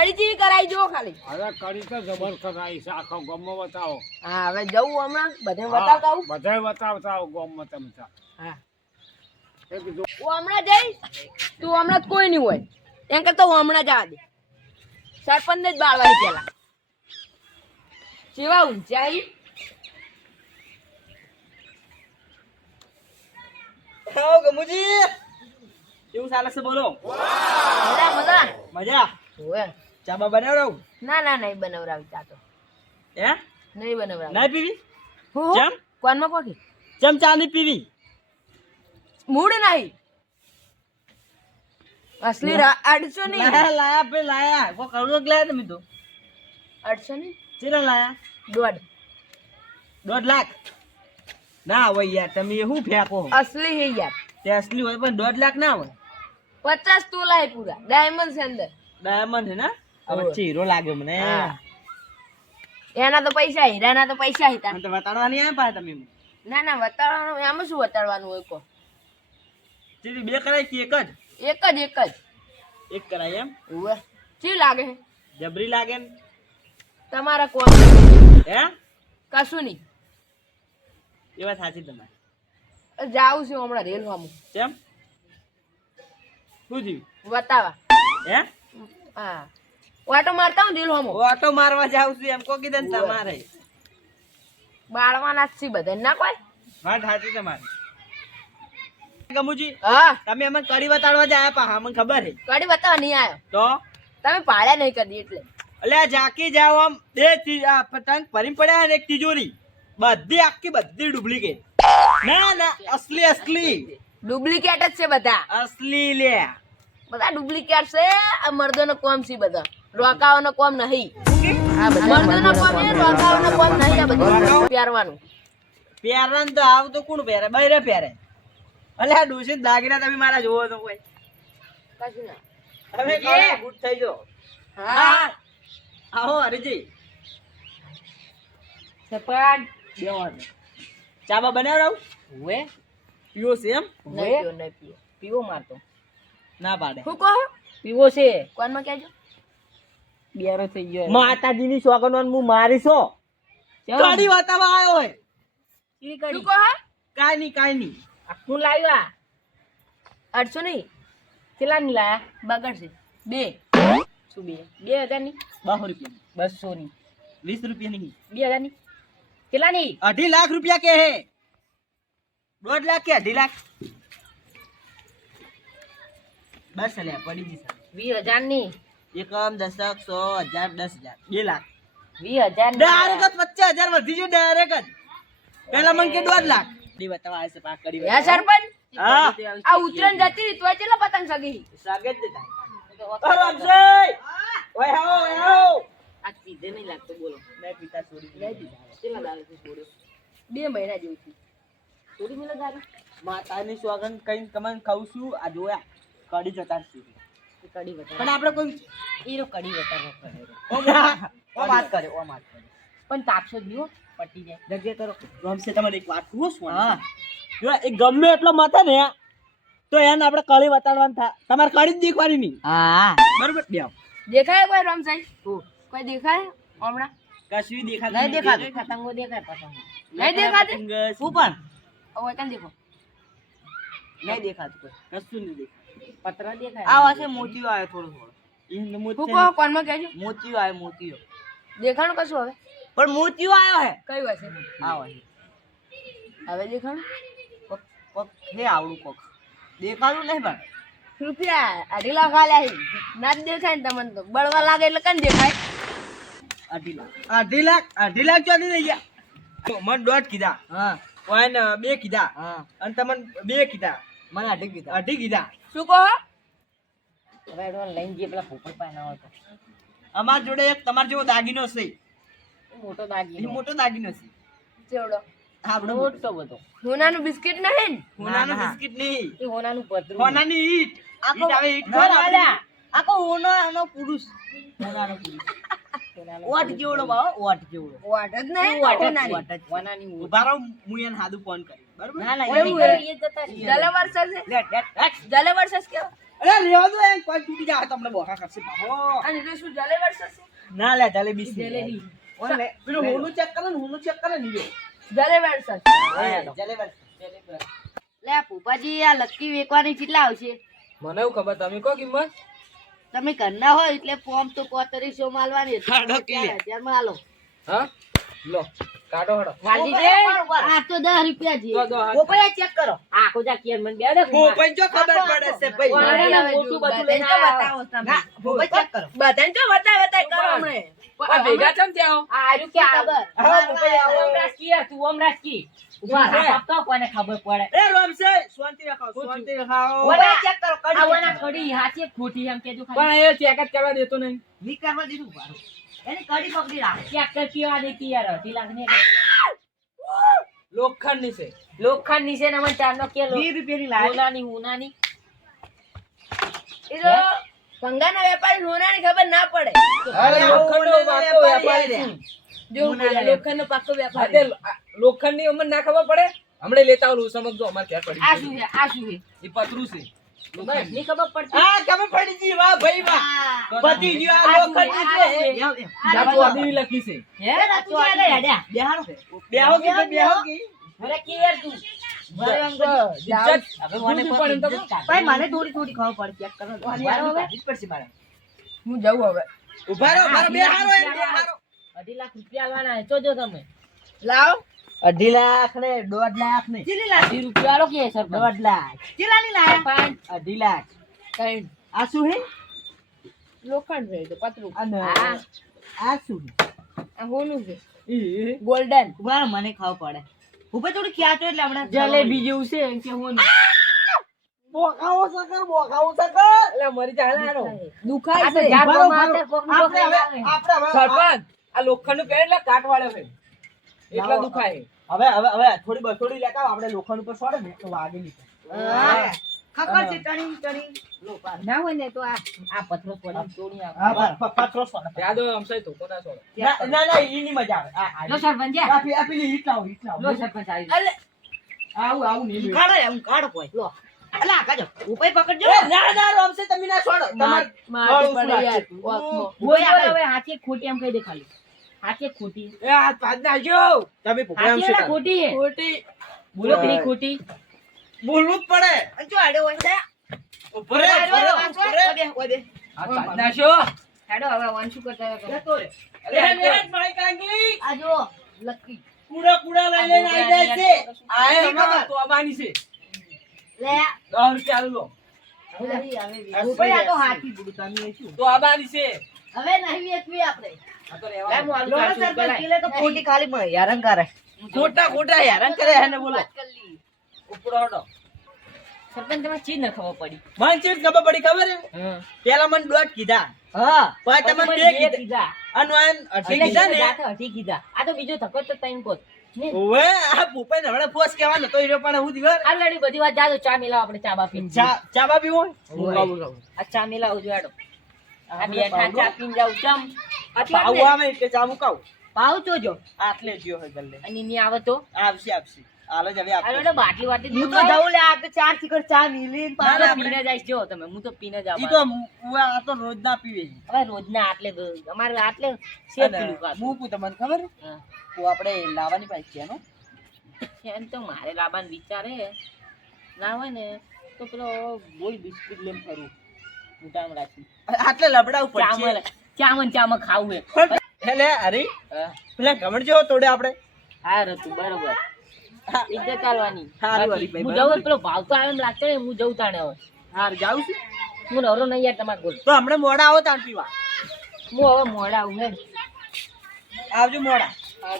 કડી જેવી કરાઈ જો ખાલી. અરે કરી તો જબર કરાઈ છે. આખો ગામમાં બતાવો. હા હવે જવું હમણાં. બધે બતાવતા આવું. બધે બતાવતા આવું ગામમાં તમે. હા. એક હું હમણાં જઈશ? તું હમણાં કોઈ નહીં હોય. એમ કરતો હું હમણાં જવા દે. સરપંચ જ બાળવાની પેલા જેવા ઊંચાઈ આવો ગમુજી. કેવું ચાલે છે બોલો? મજા મજા. મજા. હોવે. ચા બા બનાવડાવું? ના ના નહીં બનાવરાવી ચા તો. હે? નહીં બનાવરાવી ના પીવી? હું? કેમ? કોનમાં કોકી? ચમ ચા નહીં પીવી? મૂડ નહીં. અસલી અડસો નહીં. લાયા લાયા પે લાયા. કો કરોડ લાયા તમે તો? અડસો નહીં? ચેલા લાયા? દોઢ. દોઢ લાખ? ના હોય યાર તમે એ શું ફેંકો? અસલી હે યાર. તે અસલી હોય પણ દોઢ લાખ ના હોય. પચાસ તોલા હે પૂરા. ડાયમંડ છે અંદર. ડાયમંડ છે ને? હોવે. વચ્ચે હીરો મને. એના તો પૈસા હીરાના તો પૈસા હતા તો વતાડવાની આયા પા તમે ના ના વતાડવાનું આમ શું વતાડવાનું હોય કો ચીરી બે કરાય કે એક જ? એક જ એક જ. એક કરાય એમ? ઉવે. ચી લાગે? જબરી લાગે ને? તમારા કોણ? હે? કશું નહીં. એ વાત સાચી તમારી. જાઉં છું હમણાં રેલ વામું કેમ? શું થયું? વતાવા. હે? હા. ઓટો મારતા હું દિલ વામું ઓટો મારવા જાવ છું એમ. કો કીધું ને તમારે. બાળવાના જ છે બધા. ના કોઈ? વાત સાચી તમારી. ગમુજી હા. તમે અમને કડી બતાડવા જ આયા પા મને ખબર છે? કડી બતાવવા નહીં આવ્યો તો? તમે પાડ્યા નહીં કરી એટલે. એટલે આ ઝાંકી જાવ આમ બે પતંગ ભરીને પડ્યા ને એક તિજોરી. બધી આખી બધી ડુપ્લિકેટ. ના ના અસલી અસલી. ડુપ્લિકેટ જ છે બધા. અસલી લે બધા ડુપ્લિકેટ છે આ મર્દોનો કોમ છે બધા. રોકાવાનો કોમ નહીં. આ બધા મર્દોનો કોમ છે રોકાવાનો કોમ નહીં આ બધું. પહેરવાનું પહેરણ તો આવ તો કોણ પહેરે? બૈરે પહેરે. અલે આ ડોસી દાગીના તમે મારા જોવો તો કોઈ. કશું ના. તમે કઈ ગુટ થઈ જો હા. આવો હરીજી. સપાટ બેવાનું ચાબા બનાવડાવ? વે પીવો છે એમ? નહીં પીવો નહીં પીવો. પીવો મારતો. ના પાડે. શું કહો? પીવો છે. કોનમાં કહેજો? બિયારો થઈ ગયો માતાજીની સોગંદવાન હું મારીશો કડી વાતાવા આવ્યો હોય. શું કહો કાઈ નહીં કાઈ નહીં. શું લાવ્યા આઠસો નહીં. કેટલા ની લાયા? બગડશે બે. શું બે? બે હજારની? બસો રૂપિયા બસો ની. વીસ રૂપિયા ની. બે હજારની? કેટલા ની? અઢી લાખ રૂપિયા કે હે? દોઢ લાખ કે અઢી લાખ? બસ લે પડી જશે વીસ હજારની. એકમ દશક સો હજાર દસ હજાર બે લાખ વીસ હજારની ડાયરેક્ટ જ પચાસ હજાર વધી ગયો ડાયરેક્ટ જ પેલા મને કે દોઢ લાખ કડી બતાવવા આવે છે પાક કડી હે સરપંચ હા આ ઉતરણ જતી રહી તોય કેટલા પતંગ સગી સ્વાગત છે તારું. અરે અક્ષય! ઓય આવો, ઓય આવો. આ કીધે નહીં લાગતો બોલો મેં પિતા છોડી દીધા. કેટલા દાડે થી છોડ્યો બે મહિના જેવું થયું છોડી મેલા દાડે માતાની સોગંદ કઈ તમને ખાઉં છું આ જોયા કડી જતા જ છે. કડી બતા પણ આપણે કોઈ ઈરો કડી ઓમ ઓમ વાત કરે ઓ વાત કરે. પણ તાપશો જ નહીં પટી જાય. જગ્યા કરો. ગમશે તમારે એક વાત કહું છું હા. જો એ ગમે એટલો મતે ને તો એને આપણે કળી વટાડવાનું થાય તમારે કળી જ દેખવાની નહીં. હા. બરોબર? બે દેખાય કોઈ રમસાઈ? કોઈ દેખાય હમણાં? કશું દેખાતું નહીં દેખાતું. પતંગો દેખાય પતંગો. નહીં દેખાતી? પણ? હવે કેમ દેખો. નહીં દેખાતું કોઈ. કશું નહીં દેખાતું. પત્ર દેખાય આ વાસે મોતીયો આવ્યો થોડો થોડો. ઈ શું મોતી કહો કોનમાં કહેજો? મોતીયો આવ્યો મોતીયો દેખાણું કશું હવે પણ મોતીયો આવ્યો હે. કઈ વાસે? હવે દેખાણું? કોક કોક હે આવડું કોક. દેખાતું નહીં પણ. રૂપિયા અઢી લાખ આલ્યા છે. ના જ દેખાય ને તમને તો. બળવા લાગે એટલે કન દેખાય? અઢી લાખ. અઢી લાખ? અઢી લાખ ચોથી થઈ ગયા? તો મને દોઢ કીધા. હા. કોઈને બે કીધા. હા. અને તમને બે કીધા. મને અઢી કીધા. અઢી કીધા. શું કહો? હવે એડવાન્સ લઈને જઈએ પેલા પોપટ પાસે ના હોય અમાર જોડે એક તમાર જેવો દાગીનો છે. મોટો દાગીનો. મોટો દાગીનો છે. ચેવડો? આપણો મોટો બધો. સોનાનું બિસ્કિટ નહીં? હોનાનું બિસ્કિટ નહીં. એ પતરું. હોનાની ઈટ. આખો ઈટ આવે ઈટ. આખો હોનાનો પુરુષ. હોનાનો પુરુષ. ઓટ કેવડો બાવો ઓટ જ નહીં હું એને હાદું ફોન કરી બરોબર? એવું હે. જલે વર્ષ છે? લેટ લેટ લેટ. જલે વર્ષ કેવો? અરે રેવા દો એમ કોઈ તૂટી જાય તમને બોકા કરશે બાપો અને એટલે શું જલેબર છે? ના લે જલેબી છે. જલેબી. ઓય લે, પેલું હોનું ચેક કરે ને હોનું ચેક કરે ને ઈયો. જલેબર છે જલેબી. લે ભૂપાજી આ લકી વેકવાની કેટલા આવશે? મને એવું ખબર તમે કહો કિંમત? તમે ઘરના હોય એટલે ફોર્મ તો કોતરીસો માલવાની. ચાર હજારમાં આલો. હા? લો. કાઢો હડો વાલી દે. આ તો દસ રૂપિયા જી. ભૂપાઈ ચેક કરો આખો જા કેર મને બે દે જો ખબર પડે છે ભાઈ મોટું બધું લઈને. બતાવો તમે. કરો. બધાને હમણે. આ ભેગા ચમ થયા આર્યું કે ખબર હા, ભૂપાઈ આવો. એ રોમશે, શાંતિ રાખો, શાંતિ રાખો. ભૂપાઈ check કરો, કડી check કરો. પણ એ ચેક જ કરવા દેતો નહીં ની કરવા દીધું બારું. એની કડી પકડી રાખ. લોખંડની છે લોખંડ નીચે ને મને ચારનો કેલો. વીસ રૂપિયાની લાજ. એ તો ભંગારના વેપારી સોનાની ખબર ના પડે અરે, લોખંડનો હોનો પાકો વેપારી વેપારી આયા. શું? વેપારી પાકો હા, વેપારી તે લોખંડની અમને ના ખબર પડે? હમણે લેતા આવું સમજો અમારે ક્યાં પડી આ શું છે? આ શું છે? એ પતરું છે. ની ખબર ખબર પડી લખી છે. હે? આ આ લે, મને થોડી થોડી ખબર પડે ચેક કરો. પડશે મારે. જઉં હવે. ઊભા રહો, એમ. અઢી લાખ રૂપિયા જોજો તમે. લાવ. અઢી લાખ ને દોઢ લાખ ને. અઢી રૂપિયા આલો કે સર દોઢ લાખ. કેટલાની લાયા પાંચ અઢી લાખ. કઈ આ શું હે? લોખંડ રહે તો પતરું. અને હા. આ શું આ હોનું છે. ઈ ગોલ્ડન. ઊભા મને ખાવ પડે. ઉપર થોડી ખ્યાલ તો એટલે હમણાં જલેબી જેવું છે એમ કે હું બોખાવો સકર બોખાવો સકર. એટલે મરી જાય આનો દુખાય છે. આપણે હવે આપણે હવે સરપંચ આ લોખંડનું એટલે કાટ વાળે છે. એટલા દુખાય. હવે હવે હવે થોડી બસોડી લેતા આપણે લોખંડ ઉપર સોડે ને તો વાગે નહીં હા. છે ટણી ટણી ના હોય ને તો આ આ પથરો પડી તોડી આપ હા બસ, પ- પથરો સોડે. યાદ તો કોના સોડો ના ના ના, મજા આવે. આ, આ, લો સરપંચ આ આ પેલી ઈટ લાવો, ઈટ લાવો. લો સરપંચ આવી અલે. આવું આવું નહીં કાઢો એમ કાઢો કોઈ. લો. અલા આ કાઢો પકડજો. ના ના રોમશે તમે ના છોડો. તમાર માથે પડે યાર શું વાકમાં. બોલ આપણે હવે હાથે ખોટી એમ કહી દે ખાલી. હાથે ખોટી. એ તમે ભૂખ્યા. ખોટી ખોટી. બોલો ખોટી. બોલવું જ પડે. જો. આડો વંદા ઉપર રે, ઉપર રે, ઉપર રે. નાખજો હેડો હવે વન કરતા હોય કરો. અરે મેરા માઈક આંગલી આ જો લકી. કુડા કુડા લઈ લઈને આવી જાય છે. આ એ હમણાં તો આબાની છે. લે. 10 રૂપિયા લો. હવે આ તો હાથી બુડું તમે તો આબાની છે. હવે નહીં વેચવી આપણે. આ તો રહેવા લો સરપંચ પેલે તો ખોટી ખાલી હેરાન કરે. ખોટા ખોટા હેરાન કરે એને બોલો. વાત કરી લી. ઉપડો સરપંચ તમે ચીજ ન ખબર પડી. મને ચીજ ખબર પડી ખબર હે પેલા મને દોઢ કીધા. હા. પછી તમને બે કીધા. અને આન કીધા ને? અઢી કીધા. આ તો બીજો ધક્કો તો તૈન કોત ઓવે આ ભૂપેન હમણાં પોસ કહેવાનો તો હીરો પણ હું દિવસ આ લડી બધી વાત જાજો. ચા મિલાવ આપણે ચા બાપી ચા ચા બાપી હોય? આ ચા મિલાવ જોડો આ બેઠા ચા પીને જાવ ચમ. પાવ જ? આવે એટલે ચા મુકાવ. પાવ જોજો આટલે જ્યો હોય ગલ્લે. અને ની આવે તો? આવશે આવશે. જ હવે આ આપશે બાટલી વાટી હું તો જાઉં લે આ તો ચાર ચીકર ચા નીલી ના, પીને જઈશ. જો તમે હું તો પીને જાવ ઈ તો હું આ તો રોજ ના પીવે હવે રોજ ના આટલે અમારે આટલે છે પીલું કાઢું. હું પૂ તમને ખબર? હું. આપણે લાવવાની પાઈ છે નો એમ તો મારે લાવવાનો વિચાર. હે ના હોય ને તો પેલો ગોળ બિસ્કિટ લેમ ફરું. મોટામાં રાખી આટલે લબડાવું પડશે. ચામન ચામન ખાવું હે. એટલે અરે પેલા ગમણ જેવો તોડે આપણે. હા રતું બરોબર. ઇજ્જત ચાલવાની સારું બાકી હરીભાઈ, હું જવું પેલો ભાવ તો આવે એમ લાગતો ને હું જવું તાણે હવે. હાર જાઉં છું. હું નવરો નહીં યાર તમારે ગોળ તો હમણાં મોડા આવો તાણ પીવા. હું હવે મોડા આવું હે આવજો મોડા. હા.